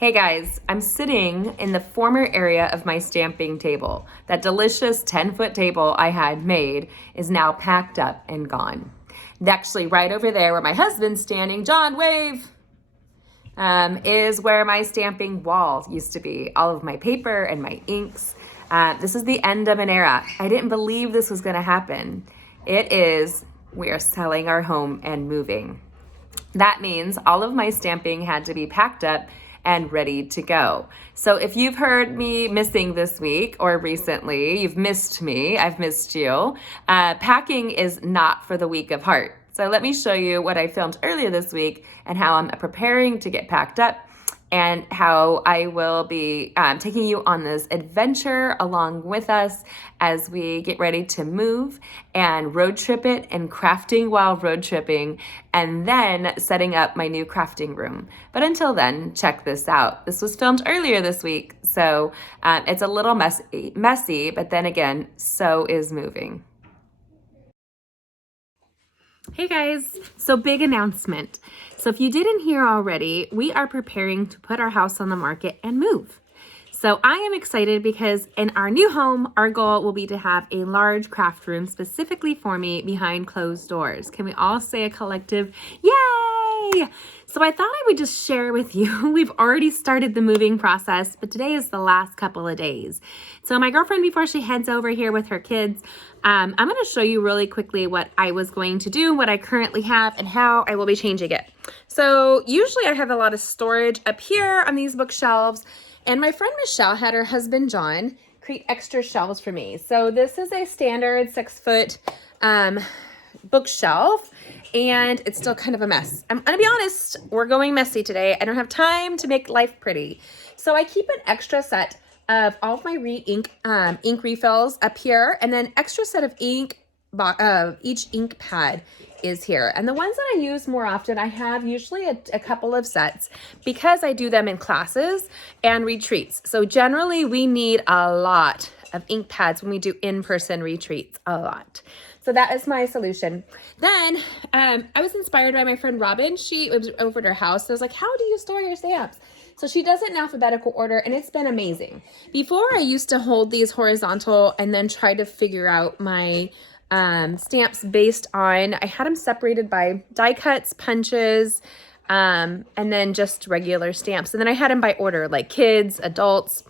Hey guys, I'm sitting in the former area of my stamping table. That delicious 10-foot table I had made is now packed up and gone. And actually right over there where my husband's standing, John, wave, is where my stamping wall used to be. All of my paper and my inks. This is the end of an era. I didn't believe this was gonna happen. It is, we are selling our home and moving. That means all of my stamping had to be packed up and ready to go. So if you've heard me missing this week or recently, you've missed me, I've missed you. Packing is not for the weak of heart. So let me show you what I filmed earlier this week and how I'm preparing to get packed up and how I will be taking you on this adventure along with us as we get ready to move and road trip it and crafting while road tripping and then setting up my new crafting room. But until then, check this out. This was filmed earlier this week, so it's a little messy, but then again, so is moving. Hey guys, so big announcement. So if you didn't hear already, we are preparing to put our house on the market and move. So I am excited because in our new home, our goal will be to have a large craft room specifically for me behind closed doors. Can we all say a collective yay? So I thought I would just share with you, we've already started the moving process, but today is the last couple of days. So my girlfriend, before she heads over here with her kids, I'm going to show you really quickly what I was going to do, what I currently have, and how I will be changing it. So usually I have a lot of storage up here on these bookshelves, and my friend Michelle had her husband John create extra shelves for me. So this is a standard 6-foot bookshelf, and it's still kind of a mess. I'm gonna be honest, we're going messy today. I don't have time to make life pretty. So I keep an extra set of all of my ink refills up here, and then extra set of ink, each ink pad is here. And the ones that I use more often, I have usually a couple of sets because I do them in classes and retreats. So generally we need a lot of ink pads when we do in-person retreats, a lot. So that is my solution. Then I was inspired by my friend Robin. She was over at her house. So I was like, how do you store your stamps? So she does it in alphabetical order, and it's been amazing. Before, I used to hold these horizontal and then try to figure out my stamps based on, I had them separated by die cuts, punches, and then just regular stamps. And then I had them by order, like kids, adults.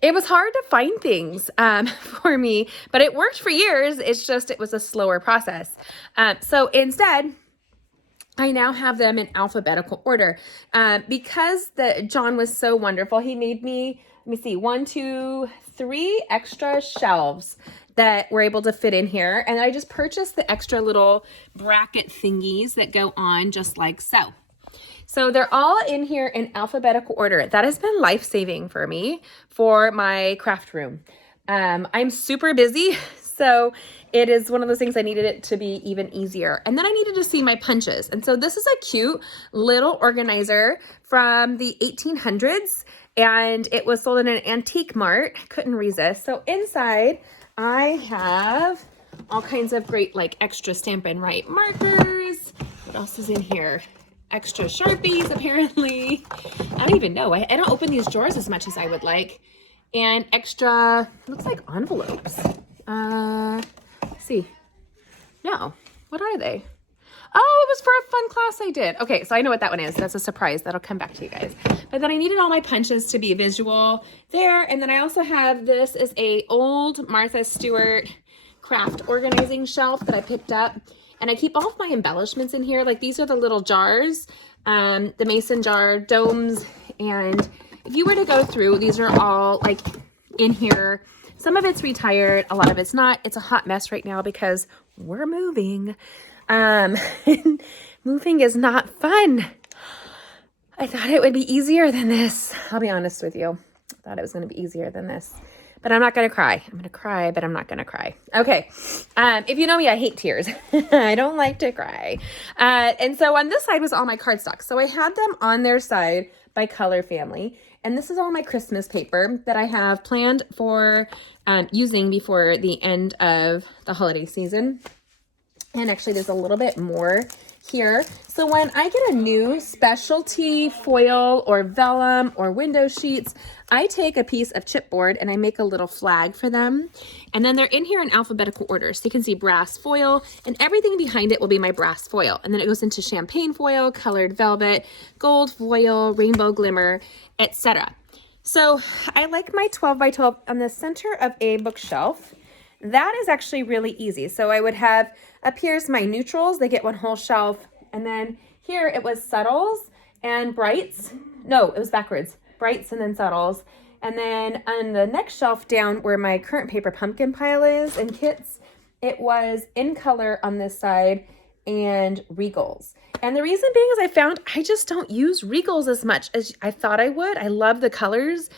It was hard to find things for me, but it worked for years. It's just, it was a slower process. So instead, I now have them in alphabetical order. Because John was so wonderful, he made me, let me see, 1, 2, 3 extra shelves that were able to fit in here. And I just purchased the extra little bracket thingies that go on just like so. So they're all in here in alphabetical order. That has been life-saving for me for my craft room. I'm super busy, so it is one of those things I needed it to be even easier. And then I needed to see my punches. And so this is a cute little organizer from the 1800s, and it was sold in an antique mart. Couldn't resist. So inside I have all kinds of great like extra Stampin' Right markers. What else is in here? Extra Sharpies, apparently. I don't even know. I don't open these drawers as much as I would like. And extra, looks like envelopes. Let's see. No, what are they? Oh, it was for a fun class I did. Okay, so I know what that one is. That's a surprise. That'll come back to you guys. But then I needed all my punches to be visual there. And then I also have, this is a old Martha Stewart craft organizing shelf that I picked up. And I keep all of my embellishments in here. Like these are the little jars, the mason jar, domes. And if you were to go through, these are all like in here. Some of it's retired, a lot of it's not. It's a hot mess right now because we're moving. Moving is not fun. I thought it would be easier than this. I'll be honest with you. I thought it was going to be easier than this. But I'm not going to cry. I'm going to cry, but I'm not going to cry. Okay. If you know me, I hate tears. I don't like to cry. And so on this side was all my cardstock. So I had them on their side by color family. And this is all my Christmas paper that I have planned for using before the end of the holiday season. And actually there's a little bit more here. So when I get a new specialty foil or vellum or window sheets, I take a piece of chipboard and I make a little flag for them. And then they're in here in alphabetical order. So you can see brass foil, and everything behind it will be my brass foil. And then it goes into champagne foil, colored velvet, gold foil, rainbow glimmer, etc. So I like my 12 by 12 on the center of a bookshelf. That is actually really easy. So I would have, up here's my neutrals, they get one whole shelf. And then here it was subtles and brights. No, it was backwards. Brights and then subtles. And then on the next shelf down where my current paper pumpkin pile is and kits, it was in color on this side and regals. And the reason being is I found I just don't use regals as much as I thought I would. I love the colors.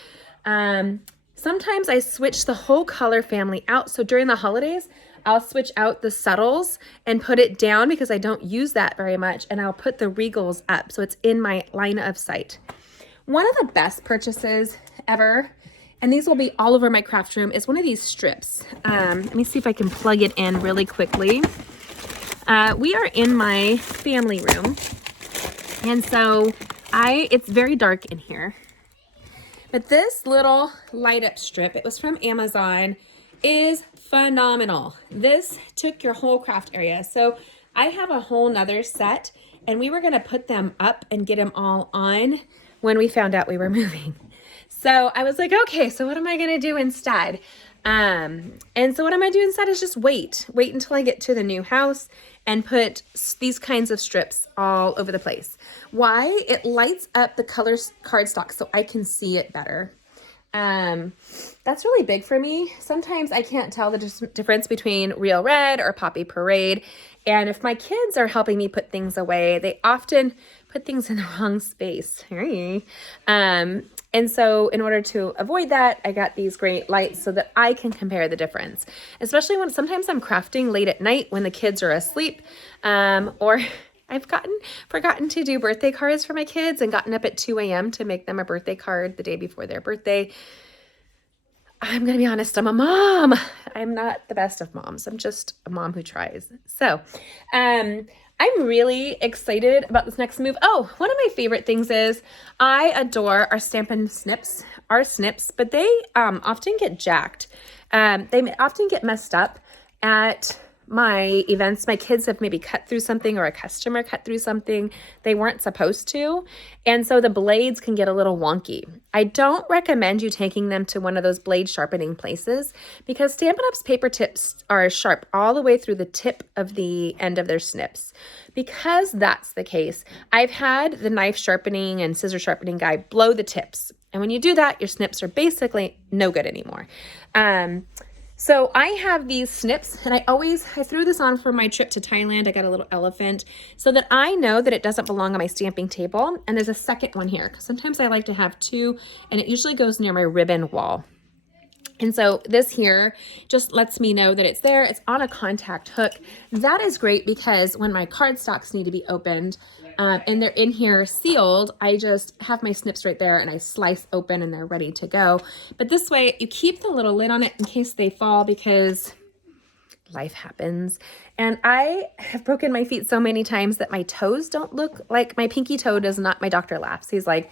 Sometimes I switch the whole color family out. So during the holidays, I'll switch out the subtles and put it down because I don't use that very much. And I'll put the regals up so it's in my line of sight. One of the best purchases ever, and these will be all over my craft room, is one of these strips. Let me see if I can plug it in really quickly. We are in my family room. And so it's very dark in here. But this little light up strip, it was from Amazon, is phenomenal. This took your whole craft area. So I have a whole nother set, and we were gonna put them up and get them all on when we found out we were moving. So I was like, okay, so what am I gonna do instead? And so what I'm gonna do instead is just wait until I get to the new house and put these kinds of strips all over the place. Why? It lights up the color cardstock so I can see it better. That's really big for me. Sometimes I can't tell the difference between Real Red or Poppy Parade. And if my kids are helping me put things away, they often put things in the wrong space. And so in order to avoid that, I got these great lights so that I can compare the difference, especially when sometimes I'm crafting late at night when the kids are asleep, or I've forgotten to do birthday cards for my kids and gotten up at 2 a.m. to make them a birthday card the day before their birthday. I'm going to be honest, I'm a mom. I'm not the best of moms. I'm just a mom who tries. So, I'm really excited about this next move. Oh, one of my favorite things is I adore our Stampin' Snips, but they often get jacked. They often get messed up at my events. My kids have maybe cut through something, or a customer cut through something they weren't supposed to. And so the blades can get a little wonky. I don't recommend you taking them to one of those blade sharpening places because Stampin' Up's paper tips are sharp all the way through the tip of the end of their snips. Because that's the case, I've had the knife sharpening and scissor sharpening guy blow the tips. And when you do that, your snips are basically no good anymore. So I have these snips, and I threw this on for my trip to Thailand. I got a little elephant so that I know that it doesn't belong on my stamping table. And there's a second one here because sometimes I like to have two, and it usually goes near my ribbon wall. And so this here just lets me know that it's there. It's on a contact hook. That is great because when my cardstocks need to be opened, and they're in here sealed, I just have my snips right there and I slice open and they're ready to go. But this way you keep the little lid on it in case they fall because life happens. And I have broken my feet so many times that my toes don't look like, my pinky toe does not, my doctor laughs. He's like,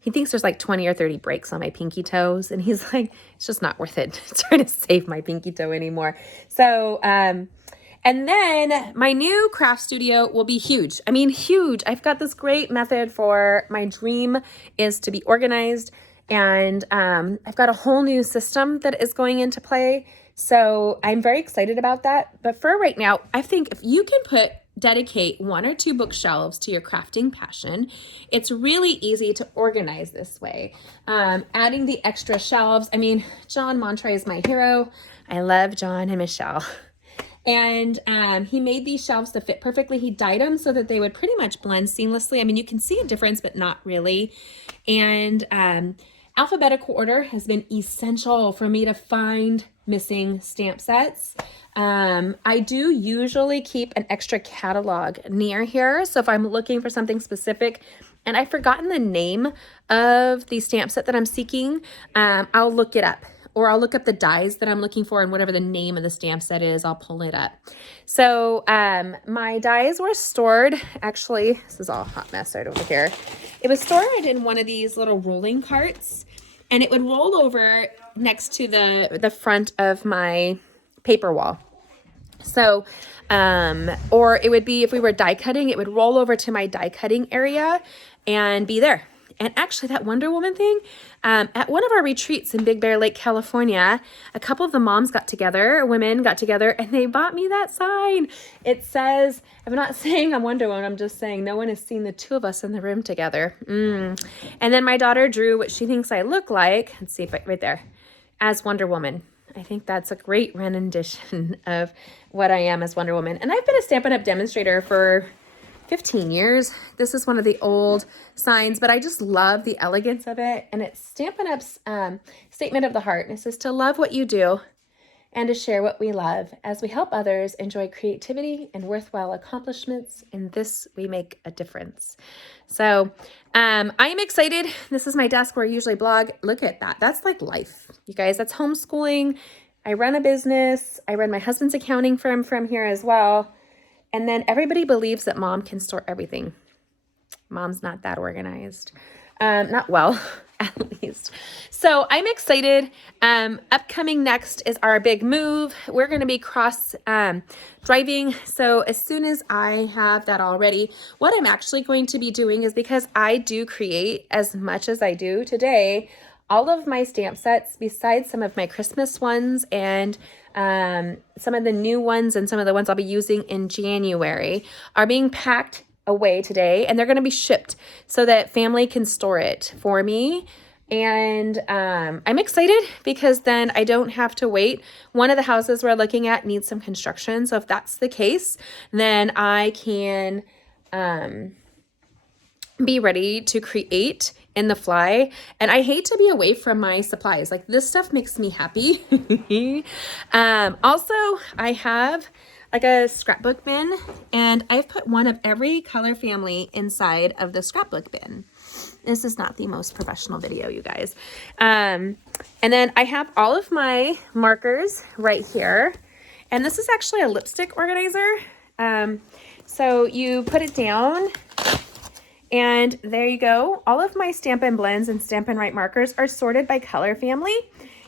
he thinks there's like 20 or 30 breaks on my pinky toes. And he's like, it's just not worth it to try to save my pinky toe anymore. So, and then my new craft studio will be huge. I mean, huge. I've got this great method for my dream is to be organized. And I've got a whole new system that is going into play. So I'm very excited about that. But for right now, I think if you can dedicate 1 or 2 bookshelves to your crafting passion, it's really easy to organize this way. Adding the extra shelves. I mean, John Montre is my hero. I love John and Michelle. And he made these shelves to fit perfectly. He dyed them so that they would pretty much blend seamlessly. I mean, you can see a difference, but not really. And alphabetical order has been essential for me to find missing stamp sets. I do usually keep an extra catalog near here. So if I'm looking for something specific and I've forgotten the name of the stamp set that I'm seeking, I'll look it up. or I'll look up the dies that I'm looking for, and whatever the name of the stamp set is, I'll pull it up. So my dies were stored, actually, this is all a hot mess right over here. It was stored in one of these little rolling carts, and it would roll over next to the front of my paper wall. So, or it would be, if we were die cutting, it would roll over to my die cutting area and be there. And actually that Wonder Woman thing, at one of our retreats in Big Bear Lake, California, a couple of the moms got together, women got together, and they bought me that sign. It says, I'm not saying I'm Wonder Woman, I'm just saying no one has seen the two of us in the room together. And then my daughter drew what she thinks I look like. Let's see if right there, as Wonder Woman. I think that's a great rendition of what I am as Wonder Woman. And I've been a Stampin' Up! Demonstrator for 15 years. This is one of the old signs, but I just love the elegance of it. And it's Stampin' Up's statement of the heart. And it says, to love what you do and to share what we love. As we help others enjoy creativity and worthwhile accomplishments, in this we make a difference. So I am excited. This is my desk where I usually blog. Look at that. That's like life, you guys. That's homeschooling. I run a business. I run my husband's accounting firm from here as well. And then everybody believes that mom can store everything. Mom's not that organized. Not well, at least. So I'm excited. Upcoming next is our big move. We're going to be cross driving. So as soon as I have that all ready, what I'm actually going to be doing is, because I do create as much as I do today, all of my stamp sets, besides some of my Christmas ones and some of the new ones and some of the ones I'll be using in January, are being packed away today, and they're going to be shipped so that family can store it for me. And I'm excited because then I don't have to wait. One of the houses we're looking at needs some construction, so if that's the case, then I can be ready to create in the fly. And I hate to be away from my supplies. Like, this stuff makes me happy. Also, I have like a scrapbook bin, and I've put one of every color family inside of the scrapbook bin. This is not the most professional video, you guys. And then I have all of my markers right here. And this is actually a lipstick organizer. So you put it down, and there you go. All of my Stampin' Blends and Stampin' Write markers are sorted by color family.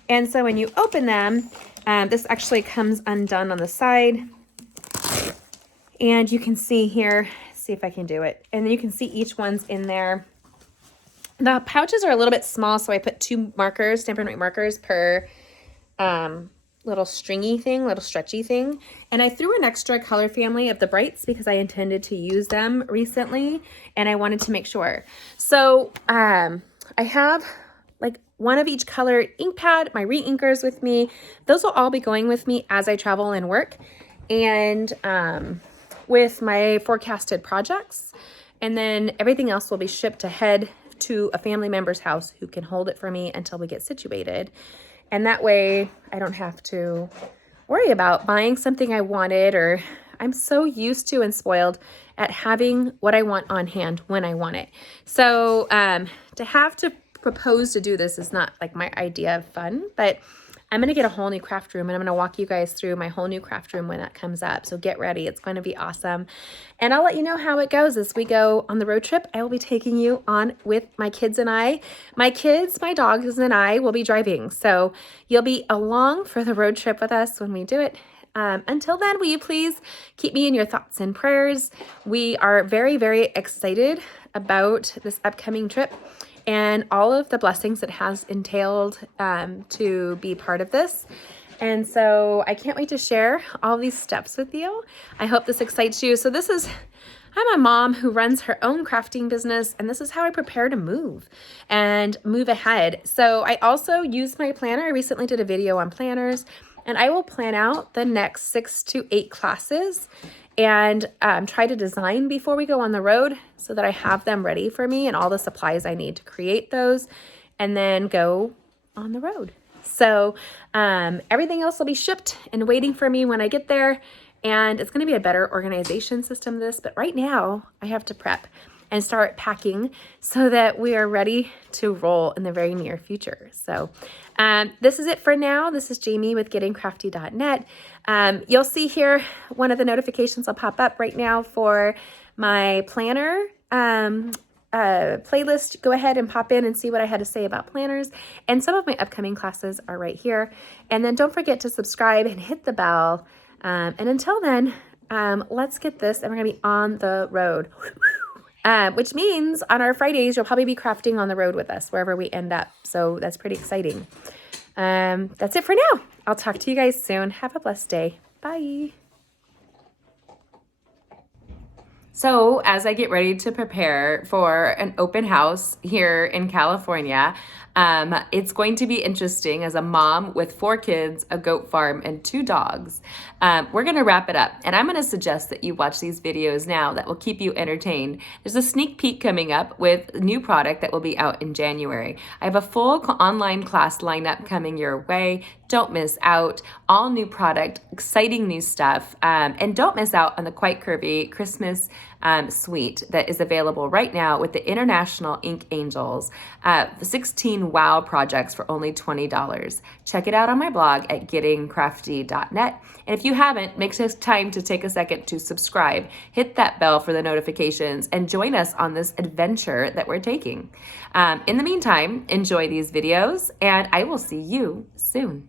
And so when you open them, this actually comes undone on the side. And you can see here, see if I can do it. And then you can see each one's in there. The pouches are a little bit small, so I put 2 markers, Stampin' Write markers per little stringy thing, little stretchy thing. And I threw an extra color family of the brights because I intended to use them recently, and I wanted to make sure. So I have like one of each color ink pad, my re-inkers with me. Those will all be going with me as I travel and work, and with my forecasted projects. And then everything else will be shipped ahead to a family member's house who can hold it for me until we get situated. And that way I don't have to worry about buying something I wanted, or I'm so used to and spoiled at having what I want on hand when I want it. So to have to propose to do this is not like my idea of fun, but I'm going to get a whole new craft room, and I'm going to walk you guys through my whole new craft room when that comes up. So get ready. It's going to be awesome. And I'll let you know how it goes as we go on the road trip. I will be taking you on with my kids and I. My kids, my dogs, and I will be driving. So you'll be along for the road trip with us when we do it. Until then, will you please keep me in your thoughts and prayers? We are very, very excited about this upcoming trip and all of the blessings it has entailed to be part of this. And so I can't wait to share all these steps with you. I hope this excites you. So I'm a mom who runs her own crafting business, and this is how I prepare to move and move ahead. So I also use my planner. I recently did a video on planners, and I will plan out the next 6 to 8 classes and try to design before we go on the road so that I have them ready for me and all the supplies I need to create those, and then go on the road. So everything else will be shipped and waiting for me when I get there, and it's going to be a better organization system this, but right now I have to prep. and start packing so that we are ready to roll in the very near future. So this is it for now. This is Jamie with gettingcrafty.net. You'll see here one of the notifications will pop up right now for my planner playlist. Go ahead and pop in and see what I had to say about planners. And some of my upcoming classes are right here. And then don't forget to subscribe and hit the bell. And until then, let's get this, and we're gonna be on the road. Which means on our Fridays, you'll probably be crafting on the road with us, wherever we end up. So that's pretty exciting. That's it for now. I'll talk to you guys soon. Have a blessed day. Bye. So as I get ready to prepare for an open house here in California, it's going to be interesting as a mom with 4 kids, a goat farm, and 2 dogs. We're going to wrap it up, and I'm going to suggest that you watch these videos now that will keep you entertained. There's a sneak peek coming up with new product that will be out in January. I have a full online class lineup coming your way. Don't miss out. All new product, exciting new stuff, and don't miss out on the Quite Curvy Christmas suite that is available right now with the International Ink Angels, 16 wow projects for only $20. Check it out on my blog at gettingcrafty.net. And if you haven't, make time to take a second to subscribe, hit that bell for the notifications, and join us on this adventure that we're taking. In the meantime, enjoy these videos, and I will see you soon.